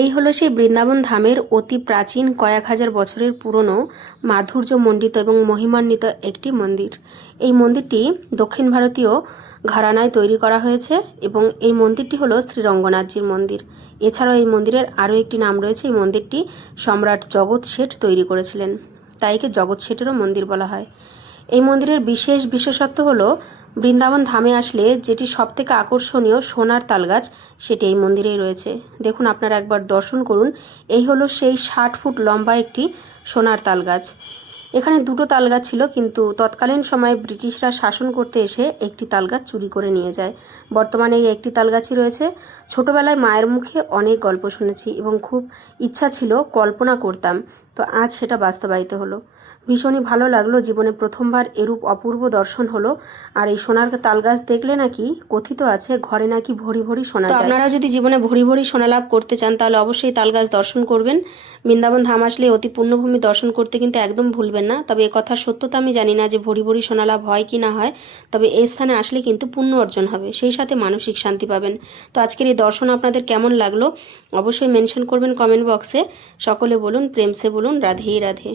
এই হলো সেই বৃন্দাবন ধামের অতি প্রাচীন কয়েক হাজার বছরের পুরনো মাধুর্যমণ্ডিত এবং মহিমান্বিত একটি মন্দির। এই মন্দিরটি দক্ষিণ ভারতীয় ঘরানায় তৈরি করা হয়েছে এবং এই মন্দিরটি হলো শ্রী রঙ্গনাথজির মন্দির। এছাড়াও এই মন্দিরের আরও একটি নাম রয়েছে। এই মন্দিরটি সম্রাট জগৎ শেঠ তৈরি করেছিলেন, তাই একে জগৎ শেঠেরও মন্দির বলা হয়। এই মন্দিরের বিশেষত্ব হলো বৃন্দাবন ধামে আসলে যেটি সবথেকে আকর্ষণীয় সোনার তালগাছ, সেটি এই মন্দিরেই রয়েছে। দেখুন, আপনারা একবার দর্শন করুন। এই হলো সেই 60 ফুট লম্বা একটি সোনার তালগাছ। এখানে দুটো তালগাছ ছিল, কিন্তু তৎকালীন সময়ে ব্রিটিশরা শাসন করতে এসে একটি তালগাছ চুরি করে নিয়ে যায়। বর্তমানে এই একটি তালগাছই রয়েছে। ছোটবেলায় মায়ের মুখে অনেক গল্প শুনেছি এবং খুব ইচ্ছা ছিল, কল্পনা করতাম, তো আজ সেটা বাস্তবায়িত হলো। ভীষণই ভালো লাগলো, জীবনে প্রথমবার এরূপ অপূর্ব দর্শন হলো। আর এই সোনার তালগাছ দেখলে নাকি কথিত আছে ঘরে নাকি ভরি ভরি সোনা যায়। আপনারা যদি জীবনে ভরি ভরি সোনা লাভ করতে চান তাহলে অবশ্যই তালগাছ দর্শন করবেন। বৃন্দাবন ধাম আসলে অতি পুণ্যভূমি দর্শন করতে কিন্তু একদম ভুলবেন না। তবে এ কথার সত্যতা আমি জানি না যে ভরি ভরি সোনা লাভ হয় কি না হয়, তবে এই স্থানে আসলে কিন্তু পুণ্য অর্জন হবে, সেই সাথে মানসিক শান্তি পাবেন। তো আজকের এই দর্শন আপনাদের কেমন লাগলো অবশ্যই মেনশন করবেন কমেন্ট বক্সে। সকলে বলুন, প্রেম সে বলুন, রাধে রাধে।